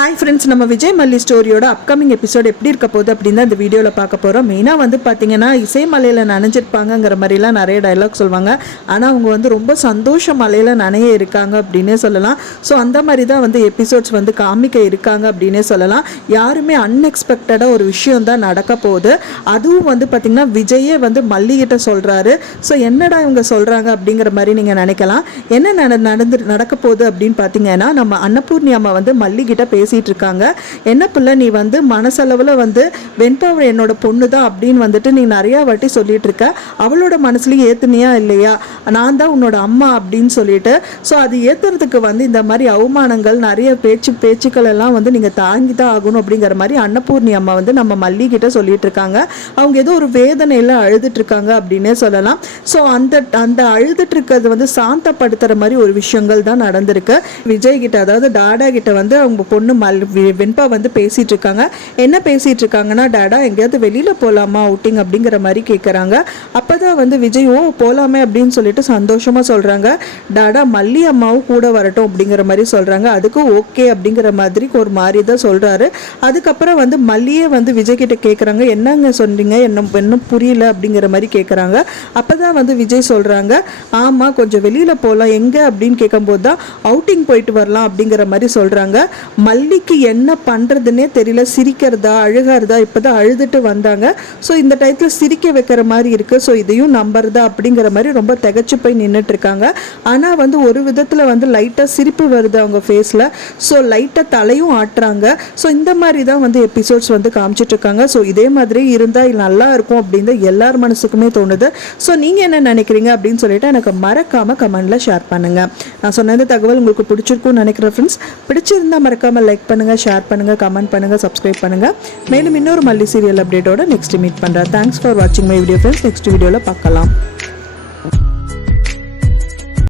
Hi friends, நம்ம விஜய் மல்லி ஸ்டோரியோட upcoming episode எப்படி இருக்க போகுது அப்படின்னு தான் இந்த வீடியோவில் பார்க்க போகிறோம். மெயினாக வந்து பார்த்தீங்கன்னா இசை மலையில் நனைஞ்சிருப்பாங்கங்கிற மாதிரிலாம் நிறைய டைலாக் சொல்லுவாங்க. ஆனால் அவங்க வந்து ரொம்ப சந்தோஷ மலையில் நனைய இருக்காங்க அப்படின்னே சொல்லலாம். ஸோ அந்த மாதிரி தான் வந்து எபிசோட்ஸ் வந்து காமிக்க இருக்காங்க அப்படின்னே சொல்லலாம். யாருமே அன்எக்ஸ்பெக்டடாக ஒரு விஷயம் தான் நடக்க போகுது. அதுவும் வந்து பார்த்திங்கன்னா விஜயே வந்து மல்லிகிட்ட சொல்கிறாரு. ஸோ என்னடா இவங்க சொல்கிறாங்க அப்படிங்கிற மாதிரி நீங்கள் நினைக்கலாம். என்ன நடக்க போகுது அப்படின்னு பார்த்தீங்கன்னா, நம்ம அன்னபூர்ணி அம்மா வந்து மல்லிகிட்ட பேசிட்டு இருக்காங்க. என்ன பிள்ளை, நீ வந்து மனசளவில் வந்து வெண்பாவை என்னோட பொண்ணு தான் அப்படின்னு வந்துட்டு நீ நிறையா வாட்டி சொல்லிட்டு இருக்க. அவளோட மனசுலையும் ஏத்துனியா இல்லையா, நான் தான் உன்னோட அம்மா அப்படின்னு சொல்லிட்டு. ஸோ அது ஏத்துறதுக்கு வந்து இந்த மாதிரி அவமானங்கள் நிறைய பேச்சுக்கள் எல்லாம் வந்து நீங்கள் தாங்கி தான் ஆகணும் அப்படிங்கிற மாதிரி அன்னபூர்ணி அம்மா வந்து நம்ம மல்லி கிட்ட சொல்லிட்டு இருக்காங்க. அவங்க ஏதோ ஒரு வேதனையில் அழுதுட்டு இருக்காங்க அப்படின்னே சொல்லலாம். ஸோ அந்த அழுதுட்டு இருக்கிறது வந்து சாந்தப்படுத்துற மாதிரி ஒரு விஷயங்கள் தான் நடந்திருக்கு. விஜய் கிட்ட, அதாவது டாடா கிட்ட வந்து அவங்க பொண்ணு வெண்பா வந்து பேசிட்டு இருக்காங்க. என்ன பேசிட்டு இருக்காங்கன்னா, டாடா எங்கேயாவது வெளியில போலாமா அவுட்டிங் அப்படிங்கிற மாதிரி கேட்குறாங்க. அப்பதான் வந்து விஜய் போலாமே அப்படின்னு சொல்லிட்டு சந்தோஷமா சொல்றாங்க. டாடா மல்லி அம்மாவும் கூட வரட்டும் அப்படிங்கிற மாதிரி சொல்றாங்க. அதுக்கு ஓகே அப்படிங்கிற மாதிரி ஒரு மாதிரி தான் சொல்றாரு. அதுக்கப்புறம் வந்து மல்லியே வந்து விஜய் கிட்ட கேட்குறாங்க, என்னங்க சொன்னீங்க, இன்னும் புரியல அப்படிங்கிற மாதிரி கேட்குறாங்க. அப்பதான் வந்து விஜய் சொல்றாங்க, ஆமா கொஞ்சம் வெளியில போகலாம், எங்க அப்படின்னு கேட்கும்போது தான் அவுட்டிங் போயிட்டு வரலாம் அப்படிங்கிற மாதிரி சொல்றாங்க. மல்லிக்கு என்ன பண்ணுறதுன்னே தெரியல, சிரிக்கிறதா அழுகிறதா. இப்போ தான் அழுதுட்டு வந்தாங்க. ஸோ இந்த டயத்தில் சிரிக்க வைக்கிற மாதிரி இருக்குது. ஸோ இதையும் நம்புறதா அப்படிங்கிற மாதிரி ரொம்ப திகச்சு போய் நின்றுட்டு இருக்காங்க. ஆனால் வந்து ஒரு விதத்தில் வந்து லைட்டாக சிரிப்பு வருது அவங்க ஃபேஸில். ஸோ லைட்டாக தலையும் ஆட்டுறாங்க. ஸோ இந்த மாதிரி தான் வந்து எபிசோட்ஸ் வந்து காமிச்சிட்டு இருக்காங்க. ஸோ இதே மாதிரி இருந்தால் நல்லா இருக்கும் அப்படின்னு எல்லார் மனசுக்குமே தோணுது. ஸோ நீங்கள் என்ன நினைக்கிறீங்க அப்படின்னு சொல்லிட்டு எனக்கு மறக்காமல் கமெண்டில் ஷேர் பண்ணுங்கள். நான் சொன்ன இந்த தகவல் உங்களுக்கு பிடிச்சிருக்கும்னு நினைக்கிறேன் ஃப்ரெண்ட்ஸ். பிடிச்சிருந்தால் மறக்காமல் லைக் பண்ணுங்கள், ஷேர் பண்ணுங்கள், கமெண்ட் பண்ணுங்கள், சப்ஸ்கிரைப் பண்ணுங்கள். மேலும் இன்னொரு மல்லி சீரியல் அப்டேட்டோட நெக்ஸ்ட் மீட் பண்ணுறேன். தேங்க்ஸ் ஃபார் வாட்சிங் மை வீடியோ ஃப்ரெண்ட்ஸ். நெக்ஸ்ட் வீடியோவில் பார்க்கலாம்.